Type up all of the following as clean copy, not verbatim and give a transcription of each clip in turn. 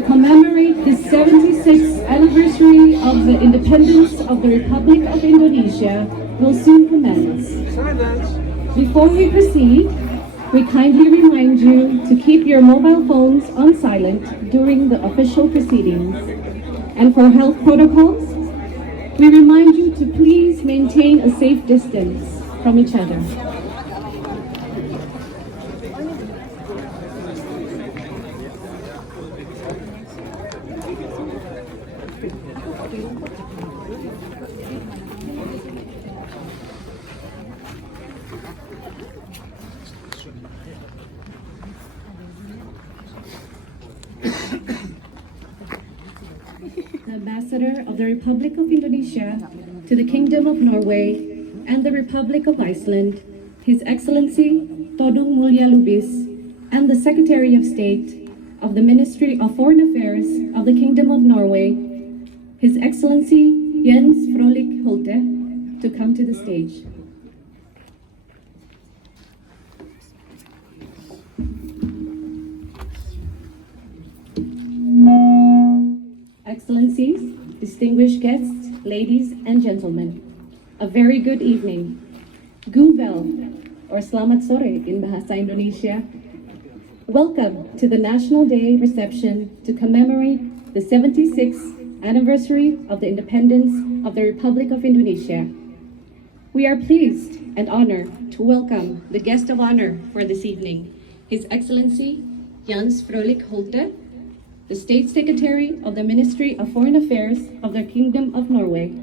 to commemorate the 76th anniversary of the independence of the Republic of Indonesia will soon commence. Before we proceed, we kindly remind you to keep your mobile phones on silent during the official proceedings. And for health protocols, we remind you to please maintain a safe distance from each other. Ambassador of the Republic of Indonesia to the Kingdom of Norway and the Republic of Iceland, His Excellency Todung Mulya Lubis, and the Secretary of State of the Ministry of Foreign Affairs of the Kingdom of Norway, His Excellency Frølich Holte, to come to the stage. Excellencies, distinguished guests, ladies and gentlemen, a very good evening. Guvel, or Selamat Sore in Bahasa Indonesia. Welcome to the National Day reception to commemorate the 76th anniversary of the independence of the Republic of Indonesia. We are pleased and honored to welcome the guest of honor for this evening, His Excellency Frølich Holte, the State Secretary of the Ministry of Foreign Affairs of the Kingdom of Norway.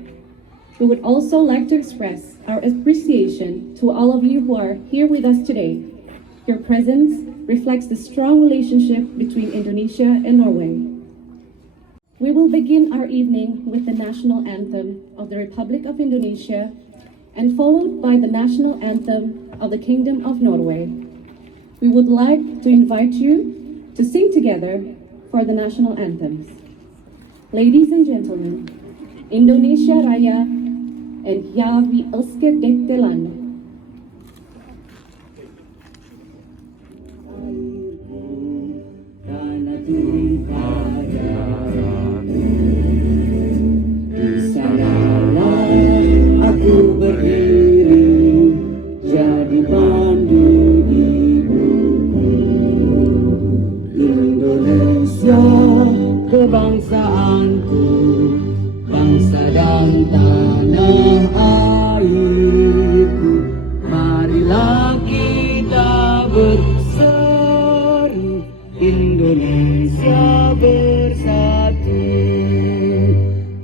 We would also like to express our appreciation to all of you who are here with us today. Your presence reflects the strong relationship between Indonesia and Norway. We will begin our evening with the national anthem of the Republic of Indonesia and followed by the national anthem of the Kingdom of Norway. We would like to invite you to sing together for the national anthems. Ladies and gentlemen, Indonesia Raya and Ja vi elsker dette landet. Aku berdiri jadi pandu ibuku. Indonesia kebangsaanku, bangsa dan tanah airku. Marilah kita berseru, Indonesia bersatu.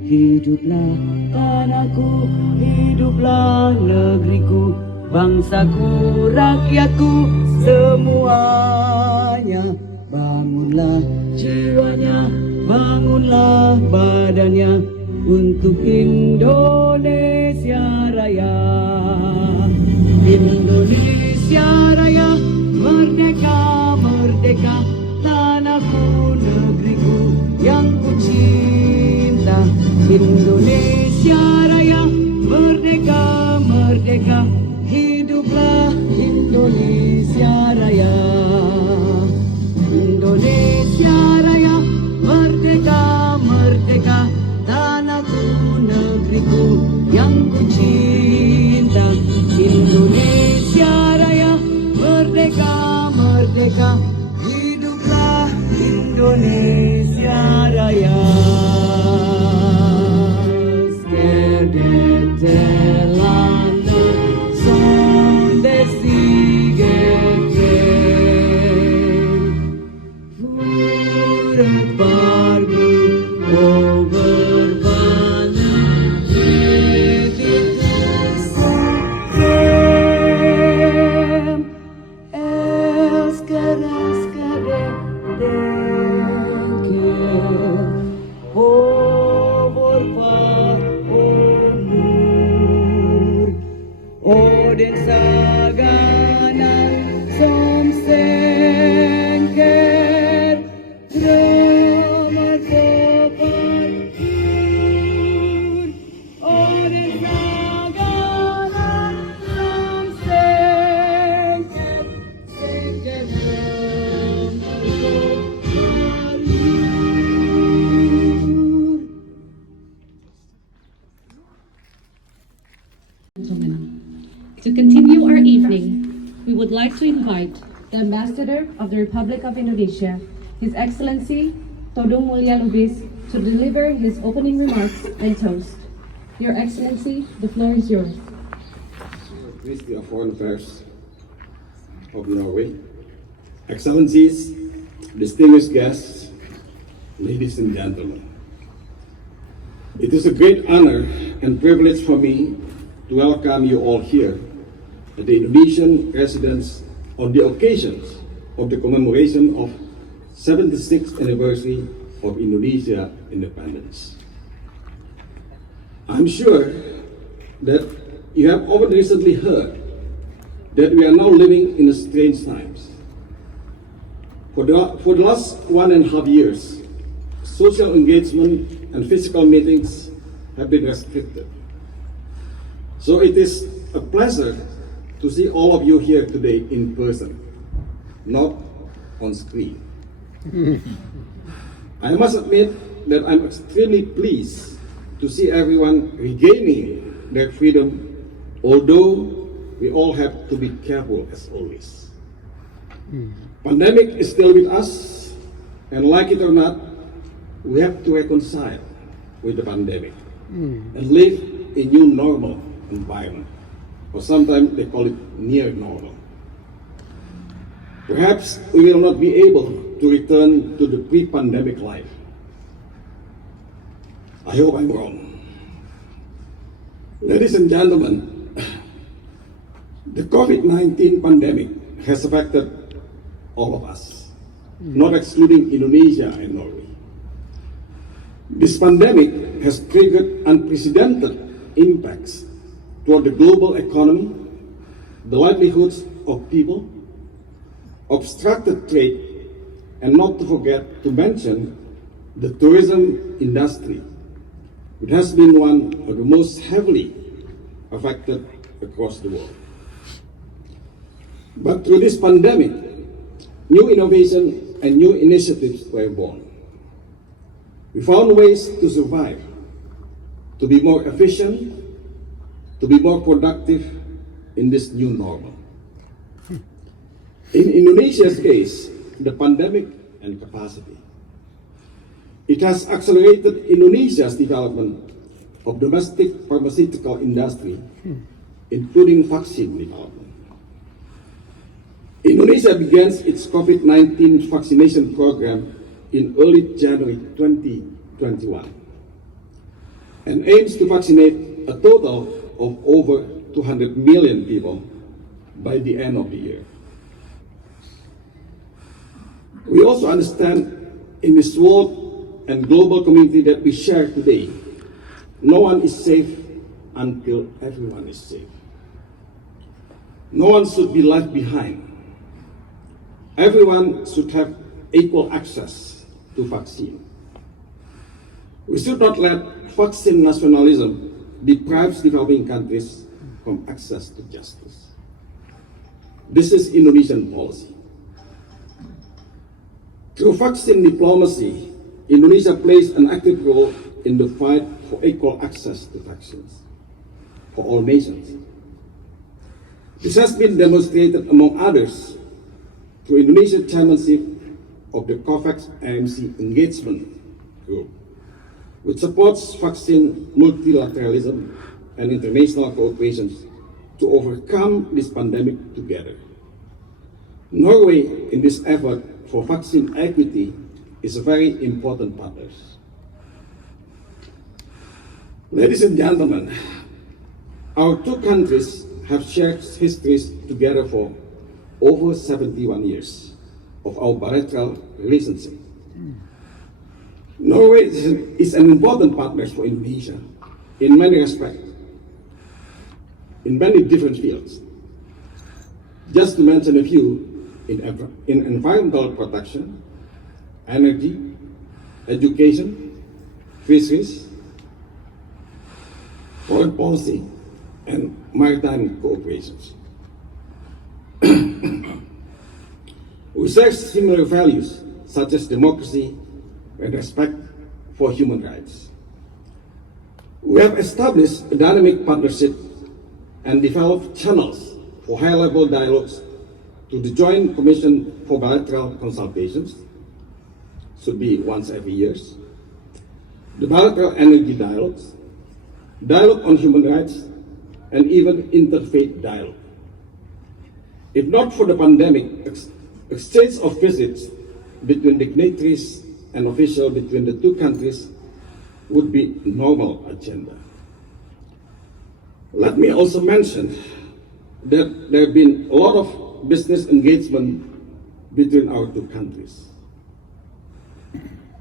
Hiduplah tanahku, hiduplah negeriku, bangsaku, rakyatku, semuanya. Bangunlah jiwanya, bangunlah badannya untuk Indonesia Raya. Indonesia Raya, merdeka, merdeka, tanahku, negeriku yang ku cinta. Indonesia Raya, merdeka, merdeka, hiduplah Indonesia Raya. Indonesia Raya, merdeka, merdeka, tanahku, negeriku yang ku cinta. Indonesia Raya, merdeka, merdeka, hiduplah Indonesia Raya. Skedetelana sonde sigege Hurbarbu overbana Den saganan som sänker drömmar på parkour. Och den saganan som sänker drömmar på parkour. To continue our evening, we would like to invite the Ambassador of the Republic of Indonesia, His Excellency Todung Mulya Lubis, to deliver his opening remarks and toast. Your Excellency, the floor is yours. Ministry of Foreign Affairs of Norway, Excellencies, distinguished guests, ladies and gentlemen. It is a great honor and privilege for me to welcome you all here at the Indonesian residence on the occasions of the commemoration of 76th anniversary of Indonesia independence. I'm sure that you have often recently heard that we are now living in strange times. For the last 1.5 years, social engagement and physical meetings have been restricted. So it is a pleasure to see all of you here today in person, not on screen. I must admit that I'm extremely pleased to see everyone regaining their freedom, although we all have to be careful as always. Pandemic is still with us, and like it or not, we have to reconcile with the pandemic and live a new normal environment, or sometimes they call it near normal. Perhaps we will not be able to return to the pre-pandemic life. I hope I'm wrong. Ladies and gentlemen, the COVID-19 pandemic has affected all of us, not excluding Indonesia and Norway. This pandemic has triggered unprecedented impacts toward the global economy, the livelihoods of people, obstructed trade, and not to forget to mention the tourism industry. It has been one of the most heavily affected across the world. But through this pandemic, new innovation and new initiatives were born. We found ways to survive, to be more efficient, to be more productive in this new normal. In Indonesia's case, the pandemic and capacity. It has accelerated Indonesia's development of domestic pharmaceutical industry, including vaccine development. Indonesia began its COVID-19 vaccination program in early January 2021 and aims to vaccinate a total of over 200 million people by the end of the year. We also understand in this world and global community that we share today, no one is safe until everyone is safe. No one should be left behind. Everyone should have equal access to vaccine. We should not let vaccine nationalism deprive developing countries from access to justice. This is Indonesian policy. Through vaccine diplomacy, Indonesia plays an active role in the fight for equal access to vaccines for all nations. This has been demonstrated, among others, through Indonesia's chairmanship of the COVAX IMC engagement group, which supports vaccine multilateralism and international cooperation to overcome this pandemic together. Norway, in this effort for vaccine equity, is a very important partner. Ladies and gentlemen, our two countries have shared histories together for over 71 years of our bilateral relationship. Norway is an important partner for Indonesia in many respects, in many different fields. Just to mention a few, in environmental protection, energy, education, fisheries, foreign policy, and maritime cooperation. We share similar values such as democracy and respect for human rights. We have established a dynamic partnership and develop channels for high-level dialogues to the Joint Commission for Bilateral Consultations, should be once every year, the bilateral energy dialogues, dialogue on human rights, and even interfaith dialogue. If not for the pandemic, exchange of visits between dignitaries and officials between the two countries would be normal agenda. Let me also mention that there have been a lot of business engagement between our two countries.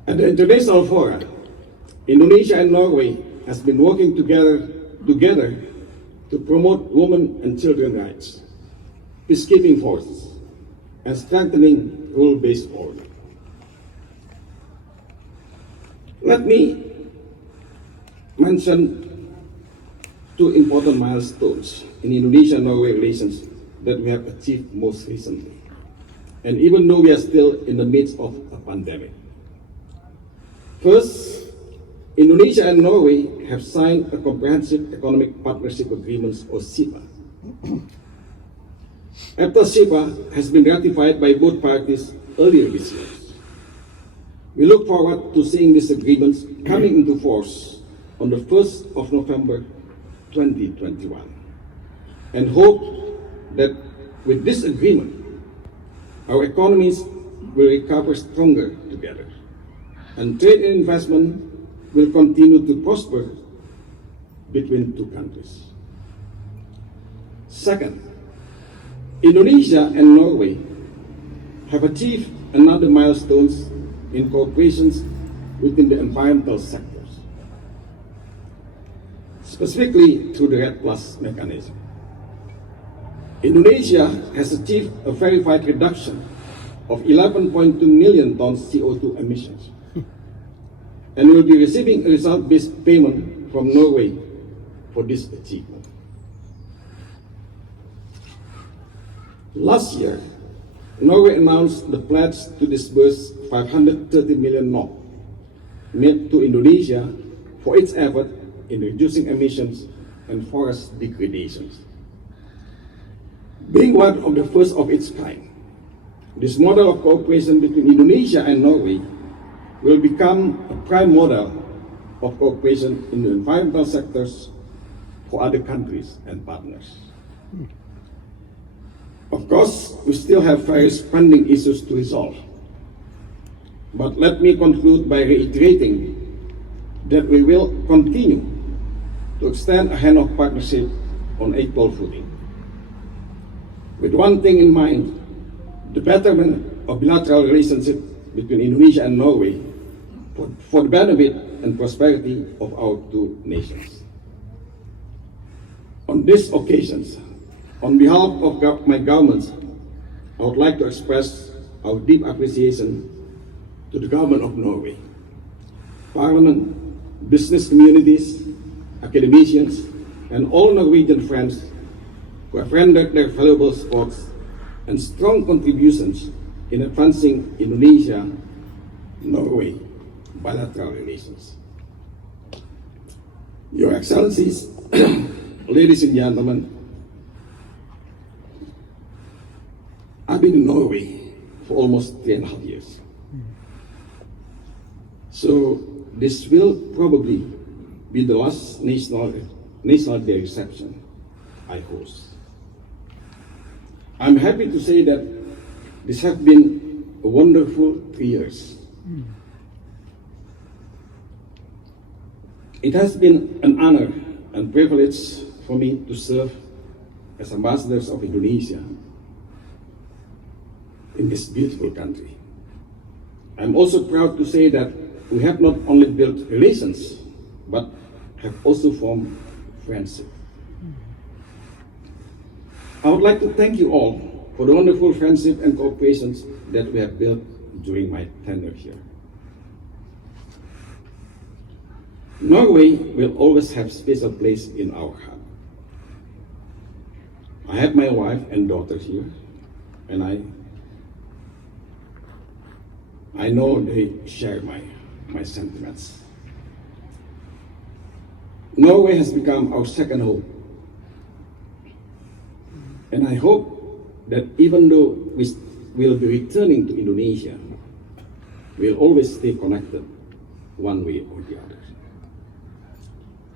At the international fora, Indonesia and Norway has been working together to promote women and children rights, peacekeeping forces, and strengthening rule-based order. Let me mention two important milestones in Indonesia-Norway relations that we have achieved most recently, and even though we are still in the midst of a pandemic. First, Indonesia and Norway have signed a comprehensive economic partnership agreements, or CEPA. After CEPA has been ratified by both parties earlier this year, we look forward to seeing these agreements coming into force on the 1st of November 2021, and hope that with this agreement, our economies will recover stronger together, and trade and investment will continue to prosper between two countries. Second, Indonesia and Norway have achieved another milestones in cooperations within the environmental sectors, specifically through the REDD+ mechanism. Indonesia has achieved a verified reduction of 11.2 million tons CO2 emissions, and will be receiving a result-based payment from Norway for this achievement. Last year, Norway announced the pledge to disburse 530 million NOK made to Indonesia for its effort in reducing emissions and forest degradations. Being one of the first of its kind, this model of cooperation between Indonesia and Norway will become a prime model of cooperation in the environmental sectors for other countries and partners. Of course, we still have various pending issues to resolve. But let me conclude by reiterating that we will continue to extend a hand of partnership on equal footing, with one thing in mind: the betterment of bilateral relationship between Indonesia and Norway for the benefit and prosperity of our two nations. On these occasions, on behalf of my government, I would like to express our deep appreciation to the government of Norway, Parliament, business communities, academicians, and all Norwegian friends who have rendered their valuable support and strong contributions in advancing Indonesia-Norway bilateral relations. Your Excellencies, ladies and gentlemen, I've been in Norway for almost 3.5 years. So this will probably be the last National Day reception I host. I'm happy to say that this has been a wonderful 3 years. It has been an honor and privilege for me to serve as ambassadors of Indonesia in this beautiful country. I'm also proud to say that we have not only built relations, but have also formed friendship. I would like to thank you all for the wonderful friendship and cooperations that we have built during my tenure here. Norway will always have a special place in our heart. I have my wife and daughter here, and I know they share my sentiments. Norway has become our second home, And I hope that even though we will be returning to Indonesia, we'll always stay connected one way or the other.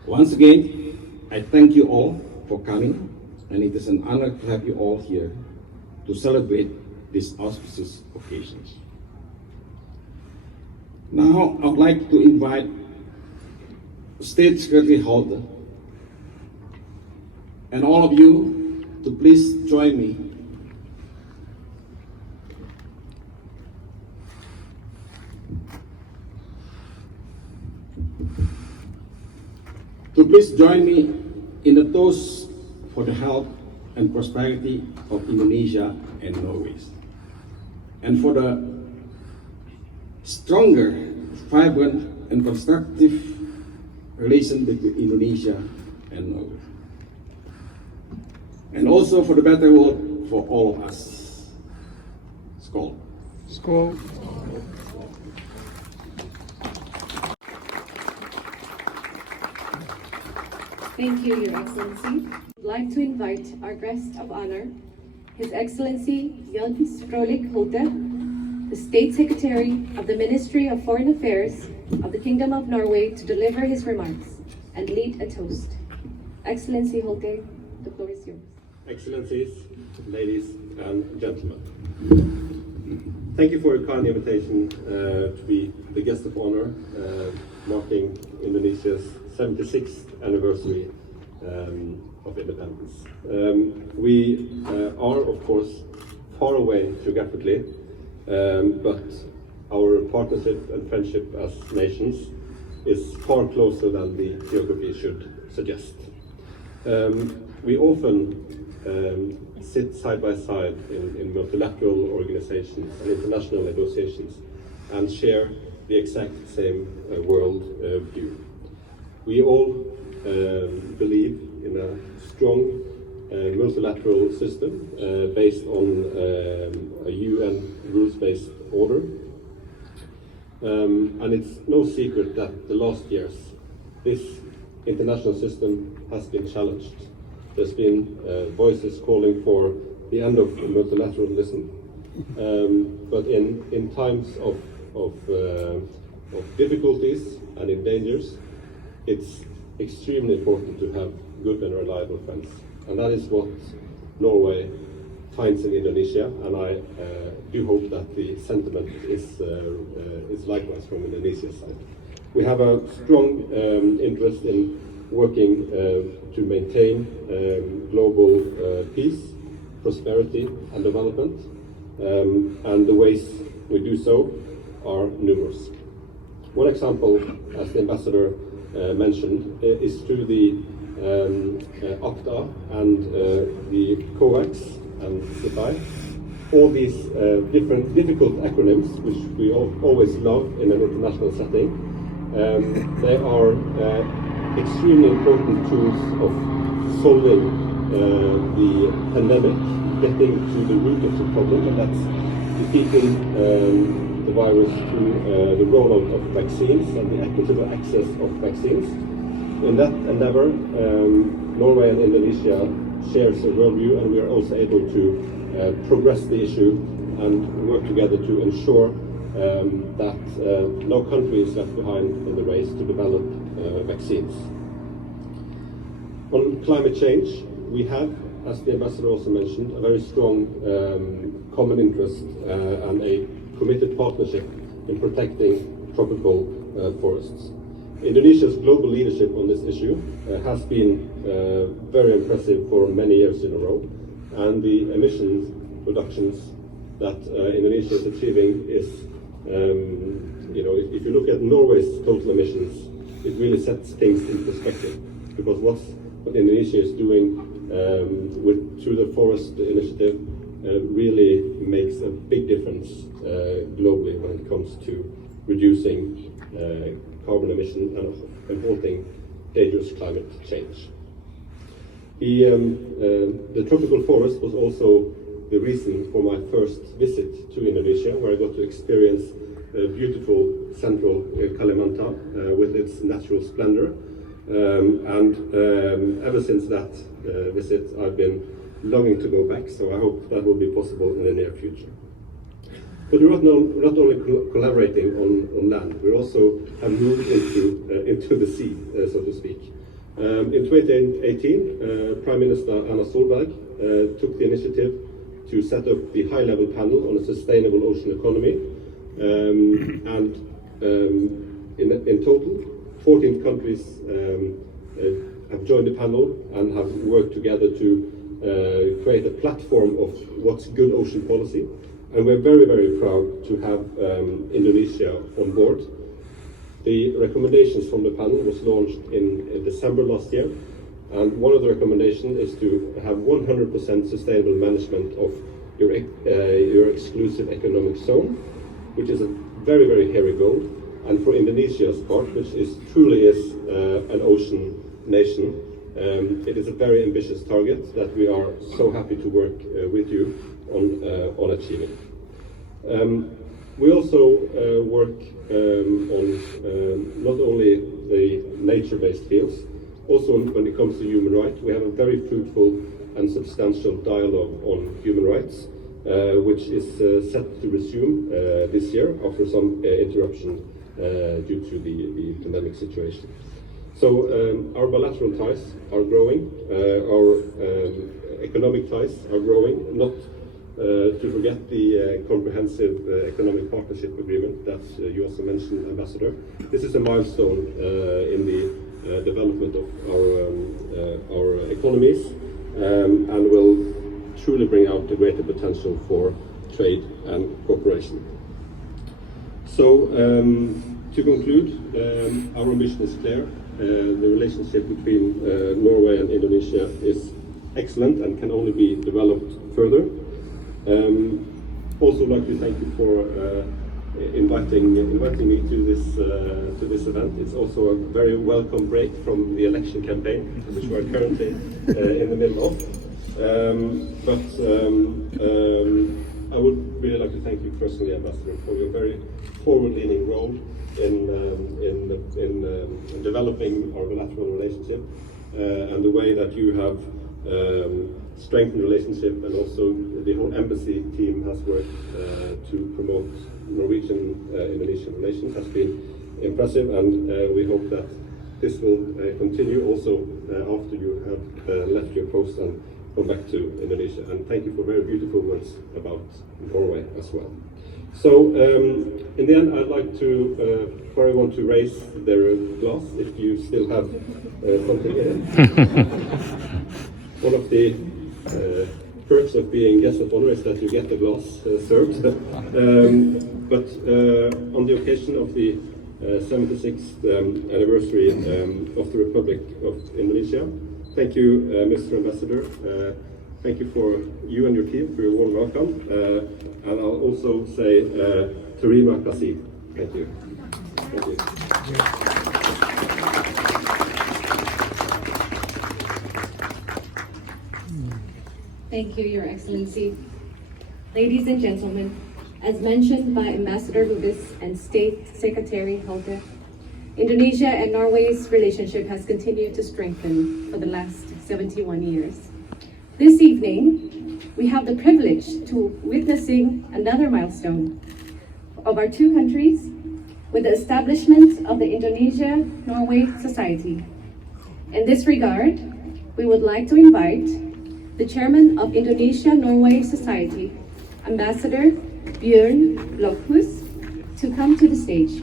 Once again, I thank you all for coming, and it is an honor to have you all here to celebrate these auspicious occasions. Now, I would like to invite State Secretary Holte and all of you to please join me in the toast for the health and prosperity of Indonesia and Norway, and for the stronger, vibrant, and constructive relation between Indonesia and Norway, and also for the better world for all of us. Skål. Skål. Thank you, Your Excellency. I'd like to invite our guest of honor, His Excellency Lubis Frølich Holte, the State Secretary of the Ministry of Foreign Affairs of the Kingdom of Norway, to deliver his remarks and lead a toast. Excellency Holte, the floor is yours. Excellencies, ladies and gentlemen. Thank you for your kind invitation to be the guest of honor marking Indonesia's 76th anniversary of independence. We are, of course, far away geographically, but our partnership and friendship as nations is far closer than the geography should suggest. We often sit side by side in multilateral organizations and international negotiations and share the exact same world view. We all believe in a strong multilateral system based on a UN rules-based order. And it's no secret that the last years this international system has been challenged. There's been voices calling for the end of multilateralism, but in times of difficulties and in dangers, it's extremely important to have good and reliable friends, and that is what Norway finds in Indonesia, and I do hope that the sentiment is likewise from Indonesia's side. We have a strong interest in working to maintain global peace, prosperity and development, and the ways we do so are numerous. One example, as the ambassador mentioned, is through the ACTA and the COVAX and CIPI. All these different difficult acronyms, which we always love in an international setting, they are extremely important tools of solving the pandemic, getting to the root of the problem, and that's defeating the virus through the rollout of vaccines and the equitable access of vaccines. In that endeavor, Norway and Indonesia shares a worldview, and we are also able to progress the issue and work together to ensure that no country is left behind in the race to develop vaccines. On climate change, we have, as the ambassador also mentioned, a very strong common interest and a committed partnership in protecting tropical forests. Indonesia's global leadership on this issue has been very impressive for many years in a row, and the emissions reductions that Indonesia is achieving is, if you look at Norway's total emissions, it really sets things in perspective, because what Indonesia is doing through the forest initiative really makes a big difference globally when it comes to reducing carbon emission and halting dangerous climate change. The tropical forest was also the reason for my first visit to Indonesia, where I got to experience beautiful central Kalimantan with its natural splendor. And ever since that visit, I've been longing to go back, so I hope that will be possible in the near future. But we're not only collaborating on land, we also have moved into the sea, so to speak. In 2018, Prime Minister Erna Solberg took the initiative to set up the high-level panel on a sustainable ocean economy, and in total, 14 countries have joined the panel and have worked together to create a platform of what's good ocean policy. And we're very, very proud to have Indonesia on board. The recommendations from the panel was launched in December last year, and one of the recommendations is to have 100% sustainable management of your exclusive economic zone, which is a very, very hairy goal. And for Indonesia's part, which truly is an ocean nation, it is a very ambitious target that we are so happy to work with you on achieving. We also work on not only the nature-based fields, also when it comes to human rights. We have a very fruitful and substantial dialogue on human rights, which is set to resume this year after some interruption due to the pandemic situation. So our bilateral ties are growing, our economic ties are growing, not to forget the comprehensive economic partnership agreement that you also mentioned, Ambassador. This is a milestone in the development of our economies, and will truly bring out the greater potential for trade and cooperation. So to conclude, our ambition is clear. The relationship between Norway and Indonesia is excellent and can only be developed further. Also like to thank you for inviting me to this event. It's also a very welcome break from the election campaign, which we're currently in the middle of. I would really like to thank you personally, Ambassador, for your very forward-leaning role in developing our bilateral relationship, and the way that you have strengthened the relationship, and also the whole embassy team has worked to promote Norwegian-Indonesian relations has been impressive, and we hope that this will continue also after you have left your post and come back to Indonesia. And thank you for very beautiful words about Norway as well. So in the end, I'd like to for everyone to raise their glass if you still have something in it. One of the perks of being guest of honor is that you get the glass served. But on the occasion of the 76th anniversary of the Republic of Indonesia, thank you, Mr. Ambassador. Thank you for you and your team for your warm welcome. And I'll also say terima kasih. Thank you. Thank you. Thank you, Your Excellency. Ladies and gentlemen, as mentioned by Ambassador Lubis and State Secretary Holte, Indonesia and Norway's relationship has continued to strengthen for the last 71 years. This evening, we have the privilege to witnessing another milestone of our two countries with the establishment of the Indonesia-Norway Society. In this regard, we would like to invite the Chairman of Indonesia-Norway Society, Ambassador Bjørn Blokhus, to come to the stage.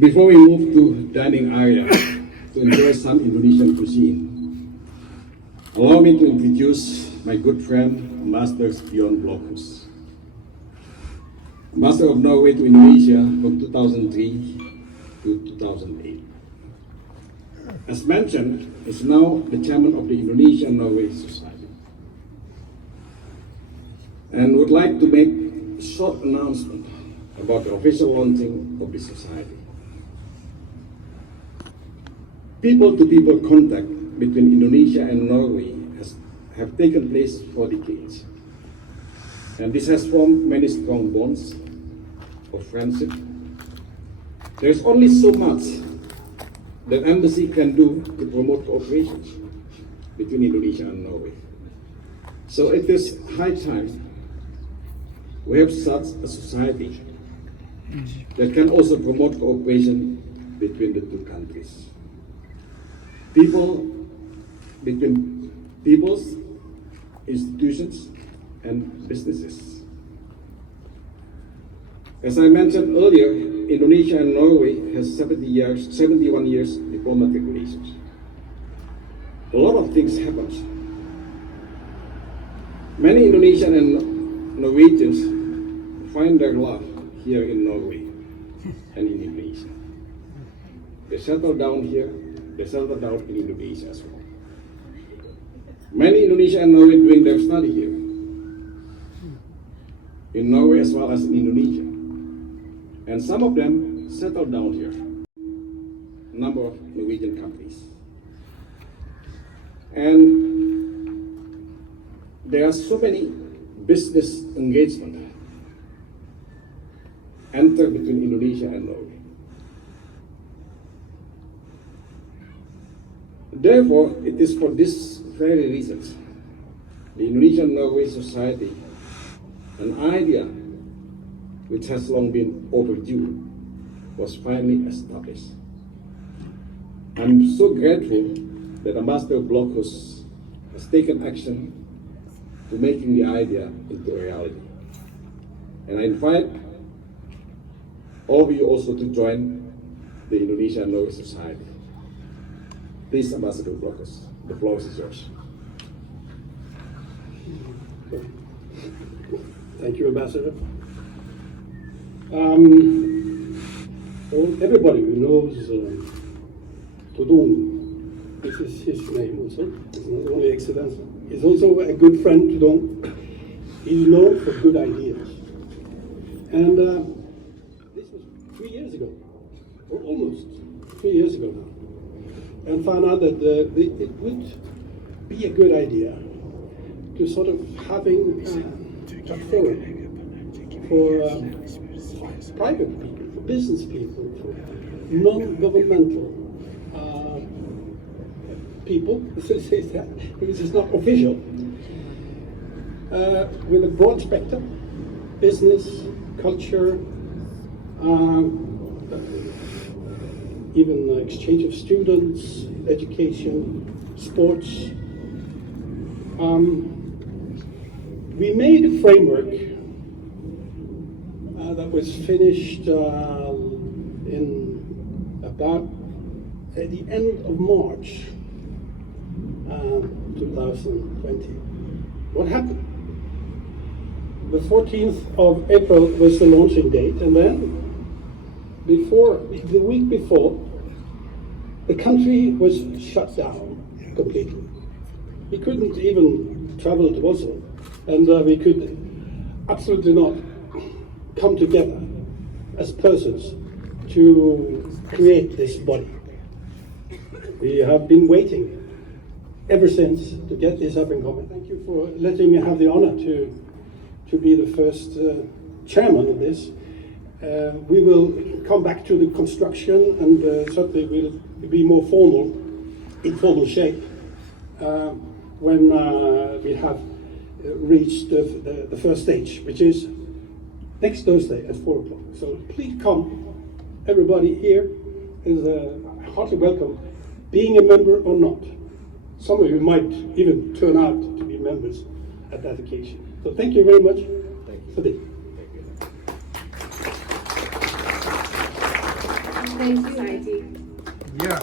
Before we move to dining area to enjoy some Indonesian cuisine, allow me to introduce my good friend, Ambassador Bjørn Blokhus, Ambassador of Norway to Indonesia from 2003 to 2008. As mentioned, is now the chairman of the Indonesia-Norway Society, and would like to make a short announcement about the official launching of this society. People-to-people contact between Indonesia and Norway have taken place for decades. And this has formed many strong bonds of friendship. There's only so much that embassy can do to promote cooperation between Indonesia and Norway. So it is high time we have such a society that can also promote cooperation between the two countries. Between peoples, institutions, and businesses. As I mentioned earlier, Indonesia and Norway has 71 years diplomatic relations. A lot of things happened. Many Indonesian and Norwegians find their love here in Norway and in Indonesia. They settle down here, they settle down in Indonesia as well. Many Indonesian and Norway doing their study here, in Norway as well as in Indonesia. And some of them settled down here, a number of Norwegian companies. And there are so many business engagement enter between Indonesia and Norway. Therefore, it is for this very reason, the Indonesian-Norway society, an idea which has long been overdue, was finally established. I'm so grateful that Ambassador Blokhus has taken action to making the idea into a reality. And I invite all of you also to join the Indonesia-Norway Society. Please, Ambassador Blokhus, the floor is yours. Thank you, Ambassador. Everybody who knows Todung, this is his name also, it's not only accidental. He's also a good friend, Todung. He's known for good ideas. And this was 3 years ago, or almost 3 years ago now, and found out that it would be a good idea to sort of having a forum for private people, for business people, for non-governmental people, this is not official, with a broad spectrum, business, culture, even exchange of students, education, sports. We made a framework that was finished in about at the end of March 2020. What happened? The 14th of April was the launching date, and then the week before, the country was shut down completely. We couldn't even travel to Oslo, and we could absolutely not come together as persons to create this body. We have been waiting ever since to get this up and going. Thank you for letting me have the honor to be the first chairman of this. We will come back to the construction, and certainly will be more informal shape when we have reached the first stage, which is next Thursday at 4 o'clock. So please come. Everybody here is heartily welcome, being a member or not. Some of you might even turn out to be members at that occasion. So thank you very much for this. Thank you, Society. Yeah.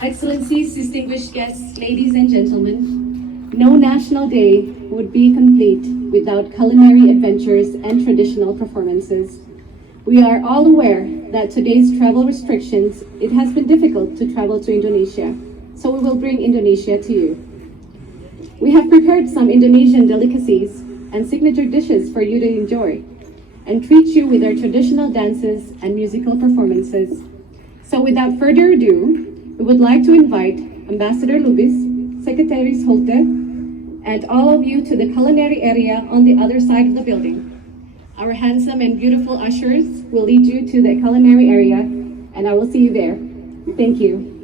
Excellencies, distinguished guests, ladies and gentlemen, no national day would be complete without culinary adventures and traditional performances. We are all aware that today's travel restrictions, it has been difficult to travel to Indonesia, so we will bring Indonesia to you. We have prepared some Indonesian delicacies and signature dishes for you to enjoy and treat you with our traditional dances and musical performances. So without further ado, we would like to invite Ambassador Lubis, Secretaries Holte, and all of you to the culinary area on the other side of the building. Our handsome and beautiful ushers will lead you to the culinary area, and I will see you there. Thank you.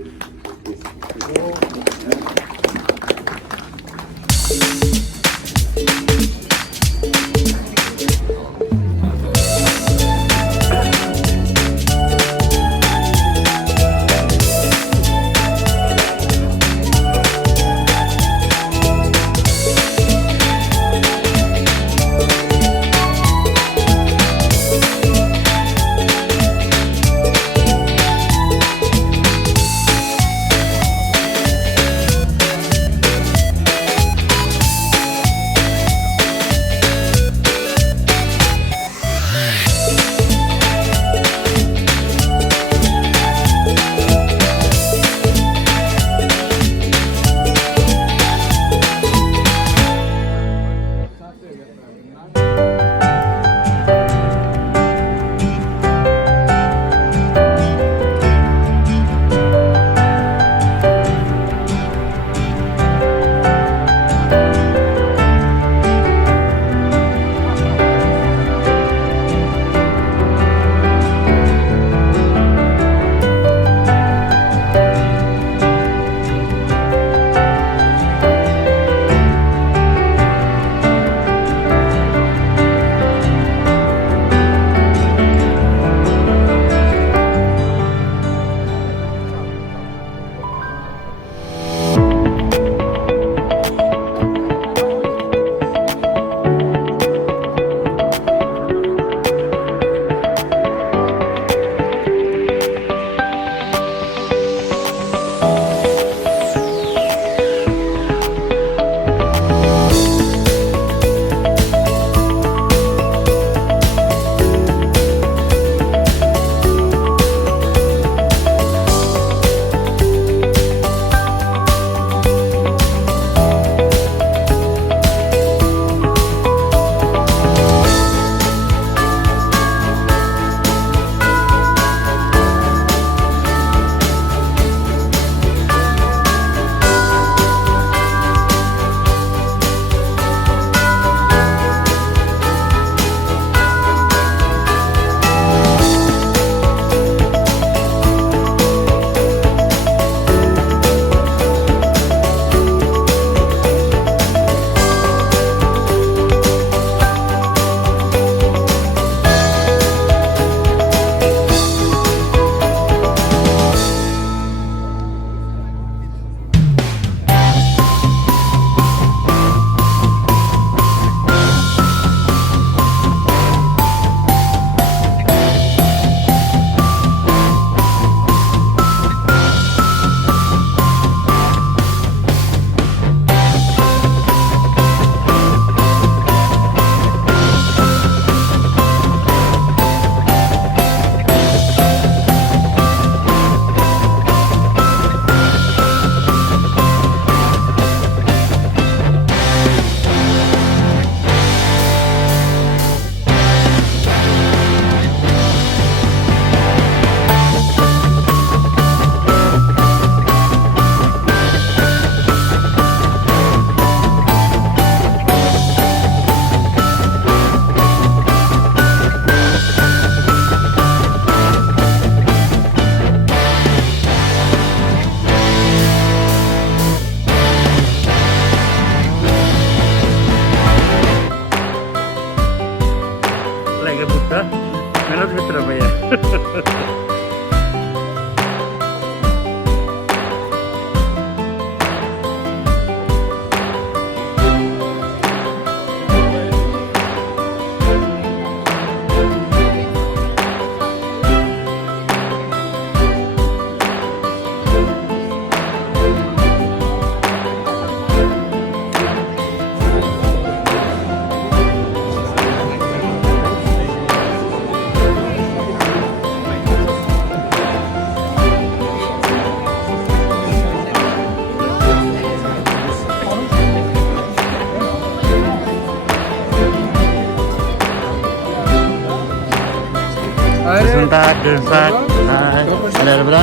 Tusen takk. Nei, er det bra?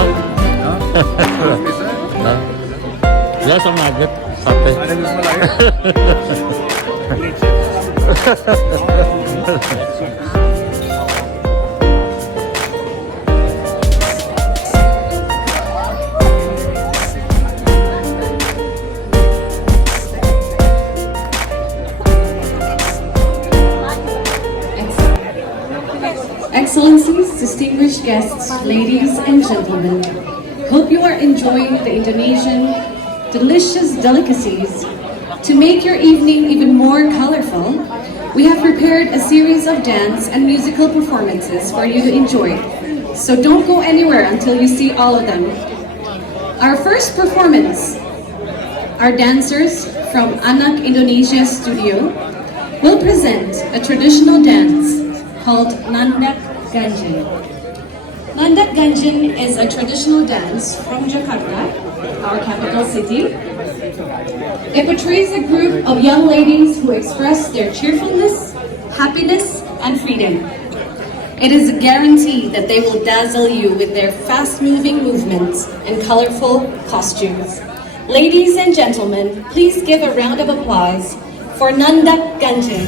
Ja. Det er som laget. Satt Er det du som har Excellencies, distinguished guests, ladies and gentlemen, hope you are enjoying the Indonesian delicious delicacies. To make your evening even more colorful, we have prepared a series of dance and musical performances for you to enjoy. So don't go anywhere until you see all of them. Our first performance, our dancers from Anak Indonesia Studio will present a traditional dance called Nandak Ganjin. Nandak Ganjin is a traditional dance from Jakarta, our capital city. It portrays a group of young ladies who express their cheerfulness, happiness, and freedom. It is a guarantee that they will dazzle you with their fast-moving movements and colorful costumes. Ladies and gentlemen, please give a round of applause for Nandak Ganjin.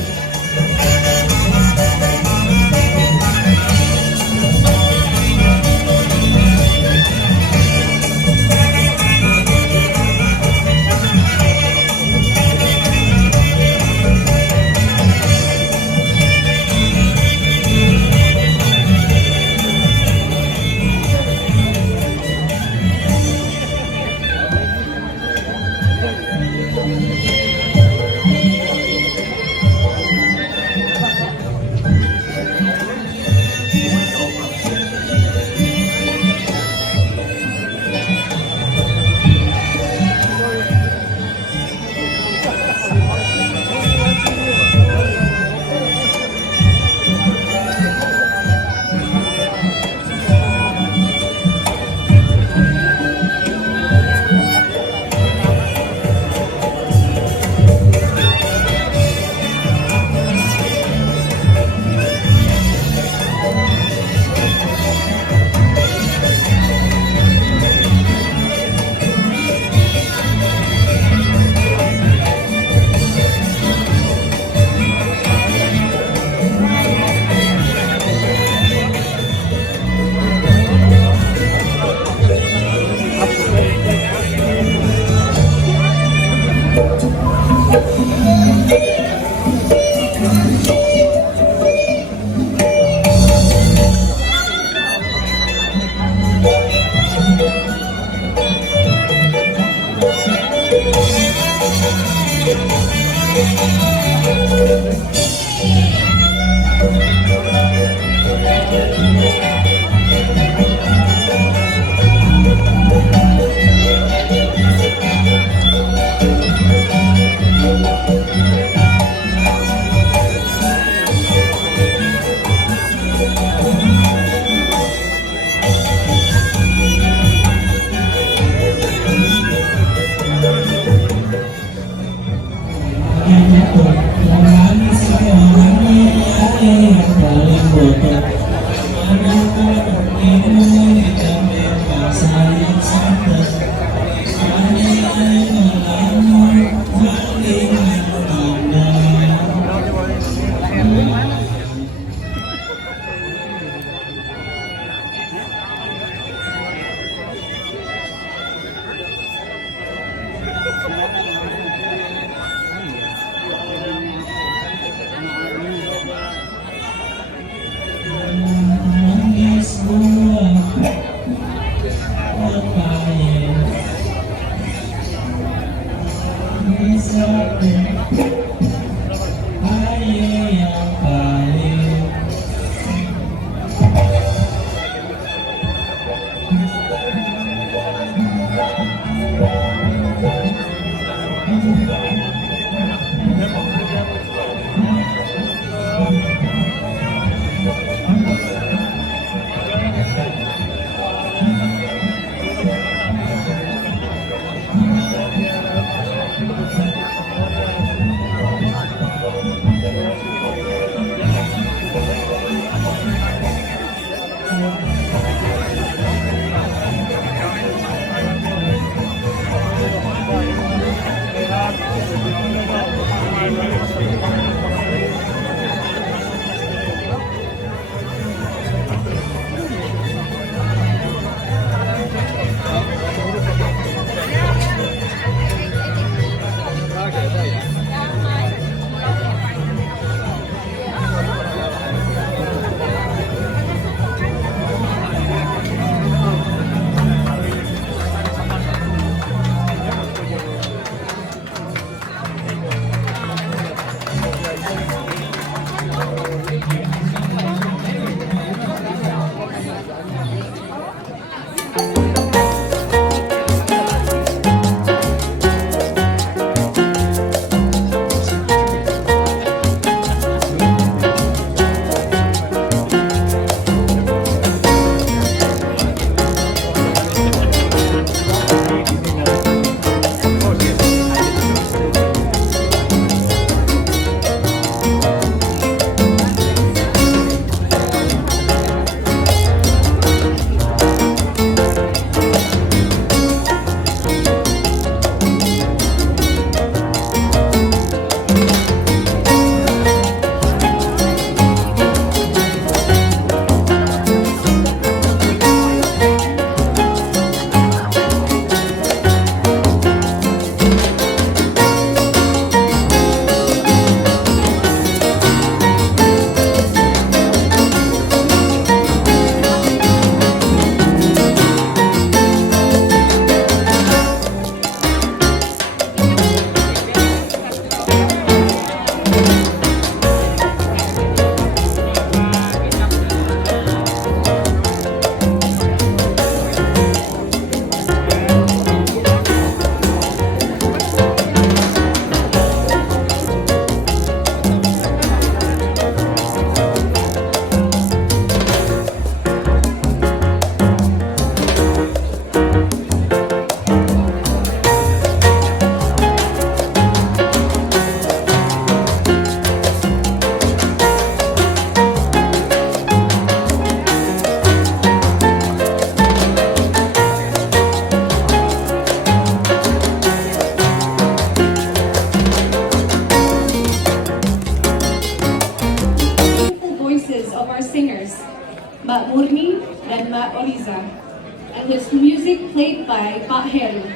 by Pak Heru.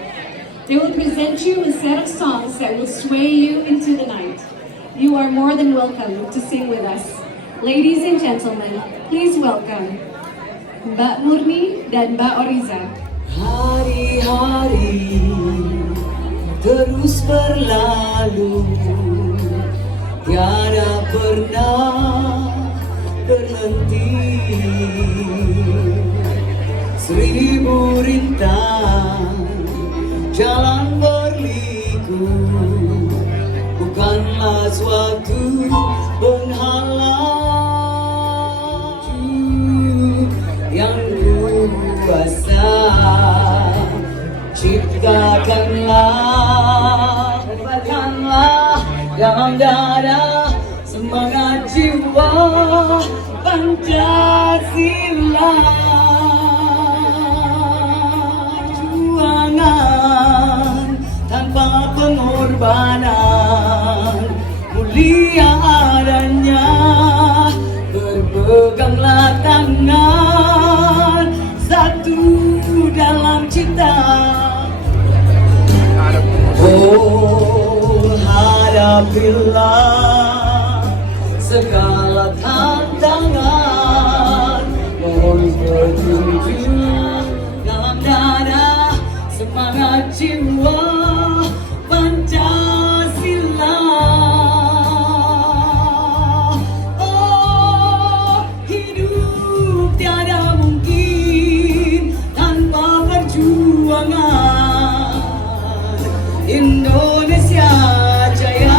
They will present you a set of songs that will sway you into the night. You are more than welcome to sing with us. Ladies and gentlemen, please welcome Mbak Murni dan Mbak Oriza. Hari-hari terus berlalu, tiada pernah berhenti. Seribu rintang jalan berliku, bukanlah suatu penghalang. Yang kuasa ciptakanlah, tebarkanlah dalam dada semangat jiwa Pancasila. Perjuangan tanpa pengorbanan mulia adanya. Berpeganglah tangan satu dalam cinta. Oh, hadapilah segala tantangan. Mohon petunjuk dalam dada semangat jiwa Pancasila. Oh, hidup tiada mungkin tanpa perjuangan. Indonesia jaya,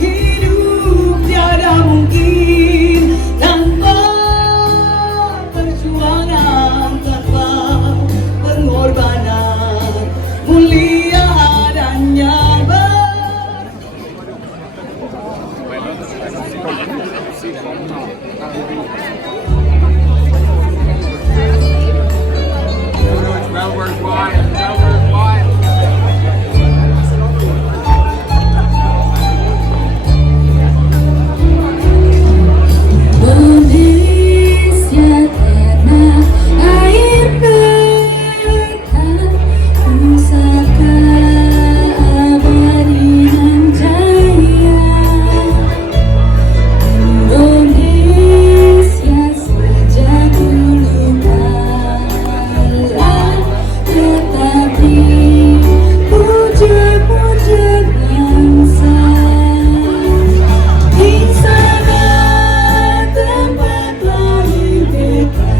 hidup tiada mungkin tanpa perjuangan, tanpa pengorbanan mulia adanya. Indonesia tanah air berkah, pusaka abadi nan jaya. Indonesia sejak dulu kala tetap dipuja-puja bangsa. Di sana tempat lahir beta,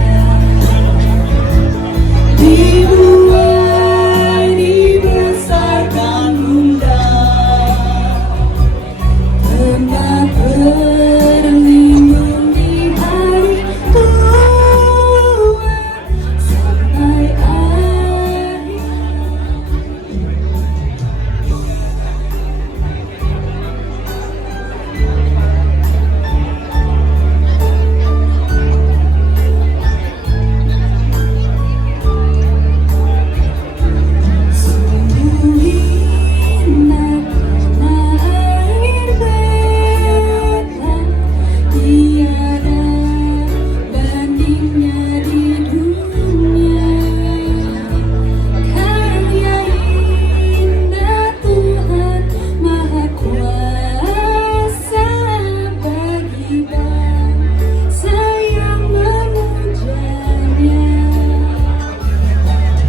dibuai dibesarkan bunda, pernah berlindung di hari tua sampai akhir. Sungguh indah tanah air beta, tiada bandingnya di dunia. Karya indah Tuhan Maha Kuasa, bagi bangsa yang memujanya.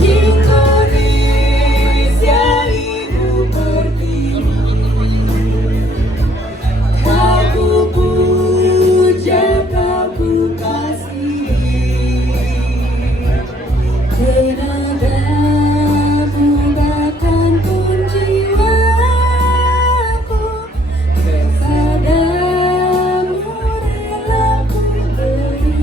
Indonesia hidup berdiri, kau ku puja, kau ku kasihi. Kenadamu bahkan pun jiwaku, kepadamu rela ku beri.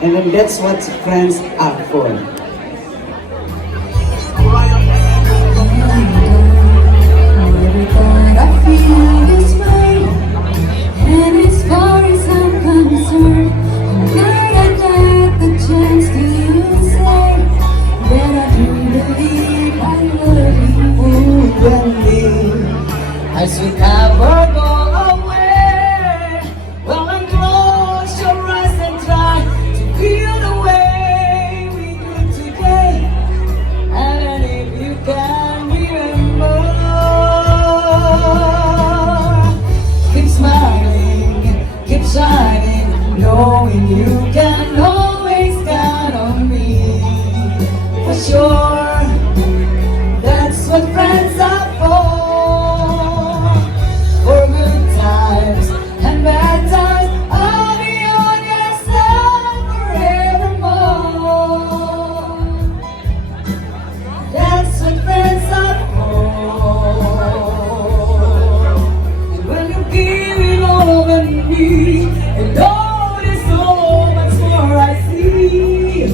And then that's what friends are for. Every time I feel this way, and as far as I'm concerned, I'm glad I got the chance to say that I do believe I love you. When we, as we never go away. knowing you can always count on me. For sure, that's what friends are for good times and bad times. I'll be on your side forevermore. That's what friends are for. And when you give it all to me, and oh, there's so much more I see.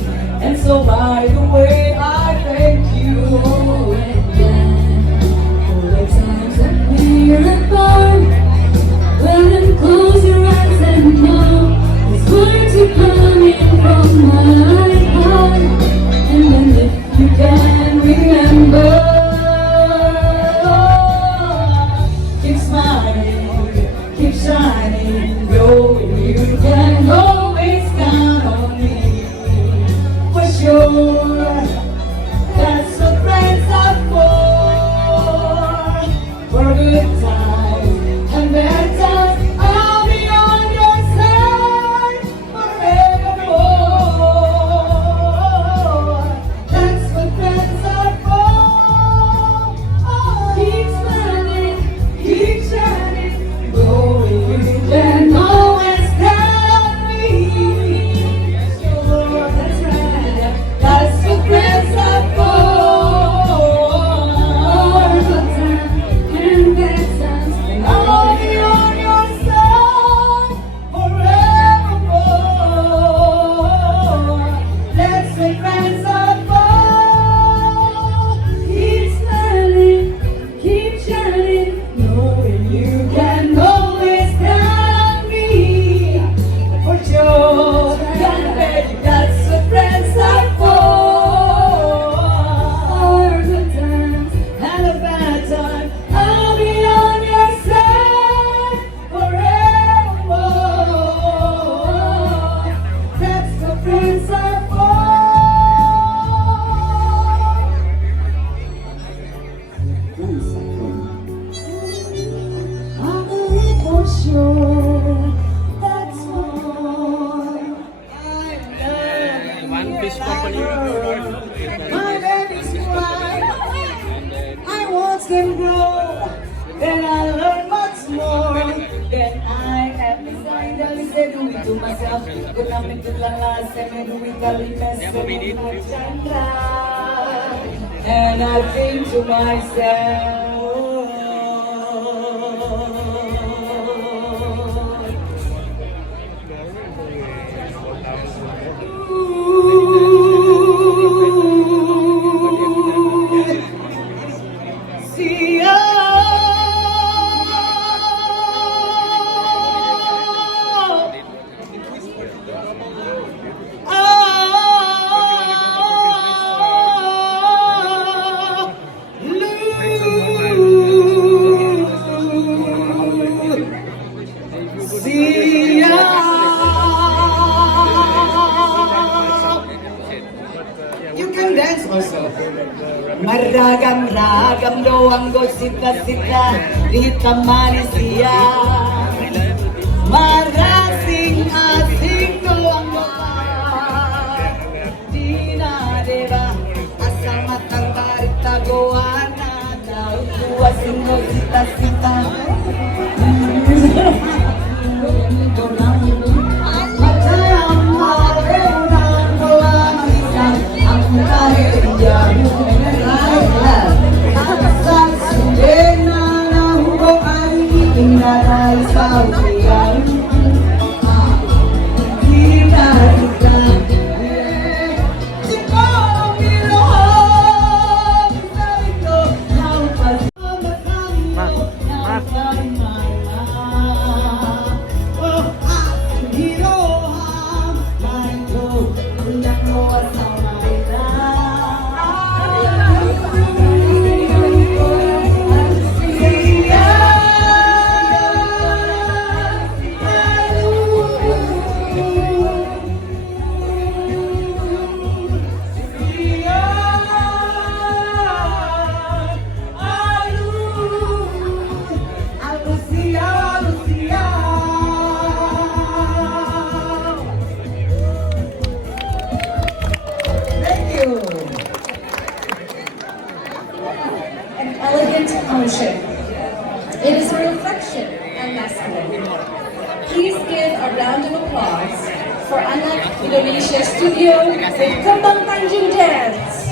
And so by the way, I thank you. For the times that we're apart, when close your eyes and know it's going to come in from my heart. And then if you can remember, Keep smiling, keep shining, knowing you can always count on me. For sure, that's what friends are for good times and bad times. I'll be on your side forevermore. That's what friends are for. keep smiling, Keep shining, knowing you can always count on me. Sure, that's right. That's what friends are for. good times and bad times. I'll be on your side forevermore. That's what friends are for. Keep smiling, keep shining, Knowing you can always count on me. For sure, young baby, that's what friends are for. for good times. And a bad time, I'll be on your side forevermore. That's what friends are for. I believe for sure that's what One fish company. my baby's cry. I watch them grow, then I learn much more. Then I have decided I said do it to myself. Good na me good lang last and I do it all the best. And I think to myself, see ya. See ya. You can dance also. Maragam-ragam doang gosita-sita Rita Malaysia. Marasing-asing doang doang Di na deba asal matang tarik tagoan Daun kuasing gosita-sita Tinggalai applause for Anak Indonesia Studio with Kembang Tanjung Dance.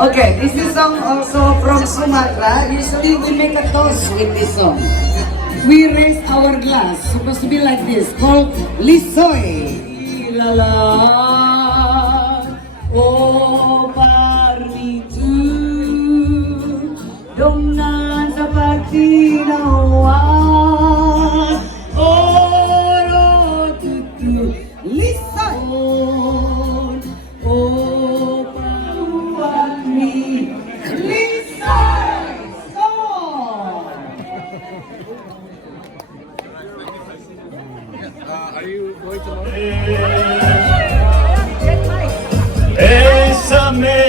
Okay, this is song also from Sumatra. Usually we make a toast with this song. We raise our glass, supposed to be like this, called Lisoy. Ilala, oh paritu, domna seperti nawa, oh tutu, Lisoy, oh pari, Lisoy, oh. Are you going to learn? Bésame,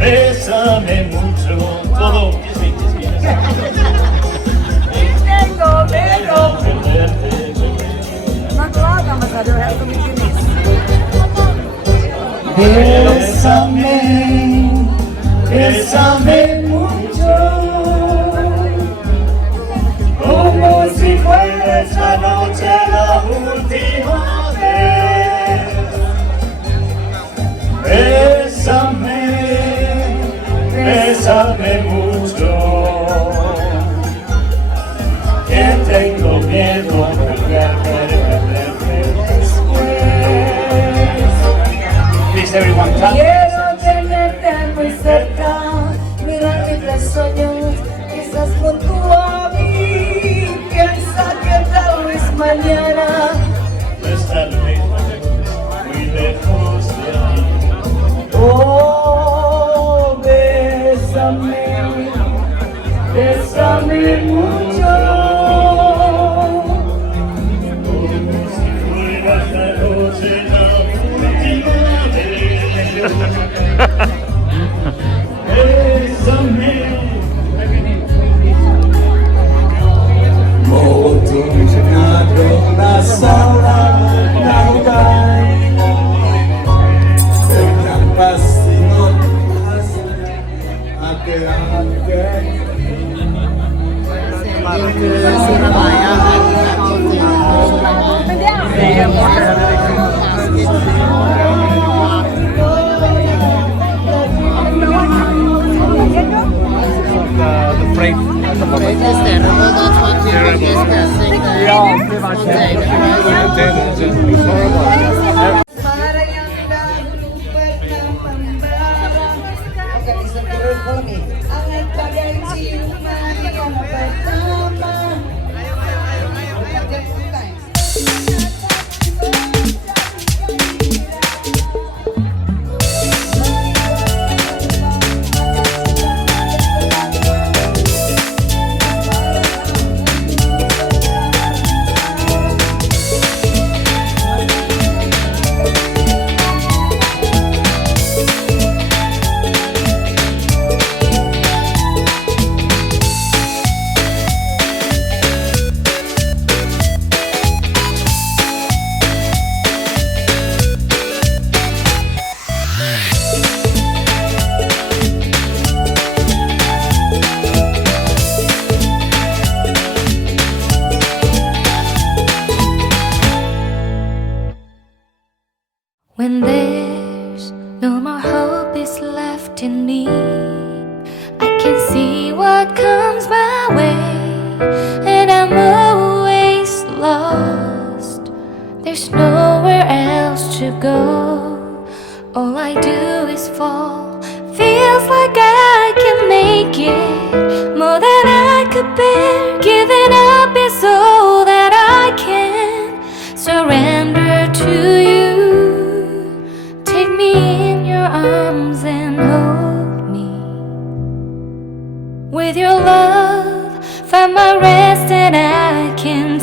bésame mucho, todo. Bésame, bésame mucho, como si fuera esta noche la última vez. Bésame, bésame mucho, que tengo miedo de perderte después. Please everyone clap. Quiero tenerte muy cerca, mirar mis sueños, quizás junto a mí. Piensa que tal vez mañana Estar lejos, muy lejos de aquí. oh, bésame, bésame mucho. Como si fuera esta noche la última vez. Bésame. Motunado na sala ng bahay, dengan pasingot akan The freight at the moment. It's terrible, that's what we were discussing. Yeah, pretty much. Containers and it's horrible. Parang dahulupat ng pambarang. Okay, isang tuloy ko lang eh. Ang nagpagay-siuman ang pertama. When there's no more hope is left in me, I can see what comes my way, and I'm always lost. There's nowhere else to go. All I do is fall. Feels like I can make it more than I could bear. Giving up is all that I can surrender to you. Take me in your arms and hold me. With your love, find my rest and I can